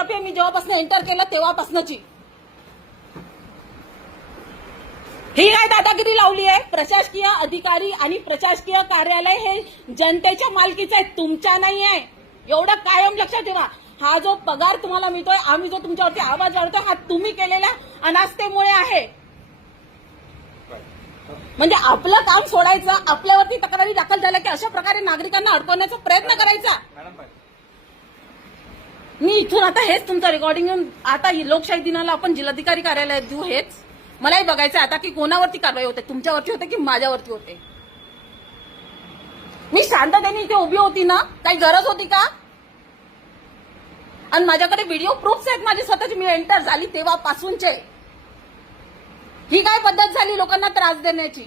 Photography मी जेव्हापासून enter केलं तेव्हापासूनची ही काय दादागिरी लावली आहे. प्रशासकीय अधिकारी आणि प्रशासकीय कार्यालय हे जनतेच्या मालकीचं आहे, तुमच्या नाही आहे. एवढं कायम लक्षात ठेवा. हा जो पगार तुम्हाला मिळतोय, आम्ही जो तुमच्यावरती आवाज वाढवतोय, हा तुम्ही केलेल्या अनास्थेमुळे आहे. म्हणजे आपलं काम सोडायचं, आपल्यावरती तक्रारी दाखल झाल्या की अशा प्रकारे नागरिकांना अडकवण्याचा प्रयत्न करायचा. मी इथून आता हेच तुमचं रेकॉर्डिंग घेऊन आता लोकशाही दिनाला आपण जिल्हाधिकारी कार्यालयात देऊ. हेच मलाही बघायचं आता की कोणावरती कारवाई होते, तुमच्यावरती होते की माझ्यावरती होते. मी शांततेने इथे उभी होती ना, काही गरज होती का? आणि माझ्याकडे व्हिडिओ प्रूफ्स आहेत माझी स्वतःची. मी एंटर झाली तेव्हापासूनचे. ही काय पद्धत झाली लोकांना त्रास देण्याची?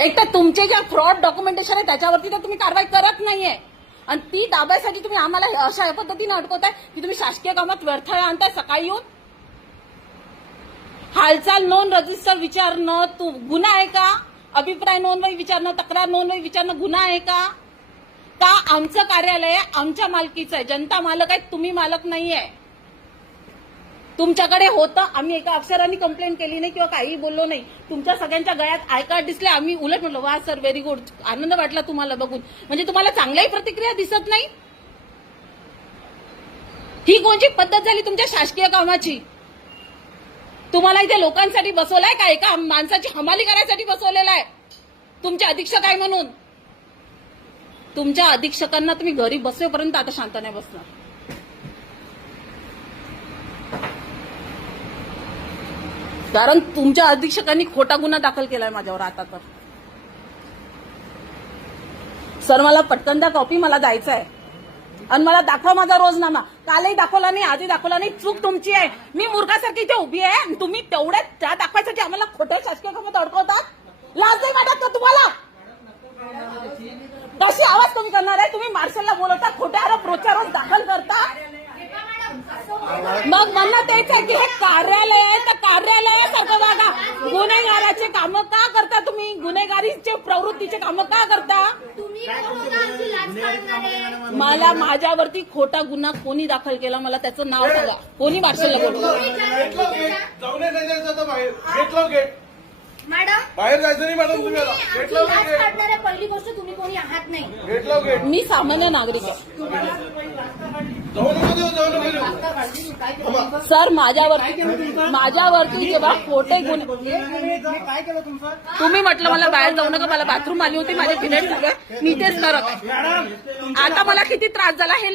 एक तर तुमचे जे फ्रॉड डॉक्युमेंटेशन आहे त्याच्यावरती तर तुम्ही कारवाई करत नाहीये, आणि ती दाबायसाठी तुम्ही आम्हाला अशा पद्धतीने अडकवताय की तुम्ही शासकीय कामात व्यर्थळ आणताय. सकाळी येऊन हालचाल नोंद रजिस्टर विचारणं तू गुन्हा आहे का? अभिप्राय नोंदवही विचारणं, तक्रार नोंदवही विचारणं गुन्हा आहे का? का आमचं कार्यालय आहे, आमच्या मालकीचं आहे, जनता मालक आहे, तुम्ही मालक नाहीये. तुमच्याकडे होतं, आम्ही एका अक्षरांनी कंप्लेंट केली नाही किंवा काही बोललो नाही. तुमच्या सगळ्यांच्या गळ्यात आय कार्ड दिसले, आम्ही उलट म्हटलं वा सर व्हेरी गुड, आनंद वाटला तुम्हाला बघून. म्हणजे तुम्हाला चांगल्याही प्रतिक्रिया दिसत नाही. ही कोणची पद्धत झाली तुमच्या शासकीय कामाची? तुम्हाला इथे लोकांसाठी बसवलाय का? एका माणसाची हमाली करायसाठी बसवलेला आहे तुमचे अधीक्षक आहे म्हणून. तुमच्या अधीक्षकांना तुम्ही घरी बसवेपर्यंत आता शांत नाही बसणार. कारण तुमच्या अधीक्षकांनी खोटा गुन्हा दाखल केलाय माझ्यावर आता. तर सर मला पटकन द्या कॉपी, मला जायचं आहे आणि मला दाखवा माझा रोजनामा. कालही दाखवला नाही, आजही दाखवला नाही. चूक तुमची आहे. मी मूर्खासारखी इथे उभी आहे आणि तुम्ही तेवढ्या त्या दाखवायसाठी आम्हाला खोट्या शासकीय कामात अडकवतात. लाज नाही वाटत का तुम्हाला? कशी आवाज कमी करणार आहे? तुम्ही मार्शलला बोलवता, खोट्या आरोप रोजच्या रोज दाखल करता. मग म्हणणं तेच आहे की हे कार्यालय आहे, तर कार्यालयासारखं वागा. गुन्हेगाराचे कामं का करता तुम्ही? गुन्हेगारीचे प्रवृत्तीचे कामं का करता? मला माझ्यावरती खोटा गुन्हा कोणी दाखल केला मला त्याचं नाव सांगा. कोणी मार्शलला बोलवलं? मॅडम बाहेर जायचं नाही मॅडम. तुम्ही पहिली गोष्ट तुम्ही कोणी आहात नाही. मी सामान्य नागरिक आहे सर. माझ्यावरती जेव्हा खोटे गुन्हे तुम्ही म्हटलं मला बाहेर जाऊ नका, मला बाथरूम आली होती, माझे पिरियड झाले, मी तेच करत. आता मला किती त्रास झाला हे लोक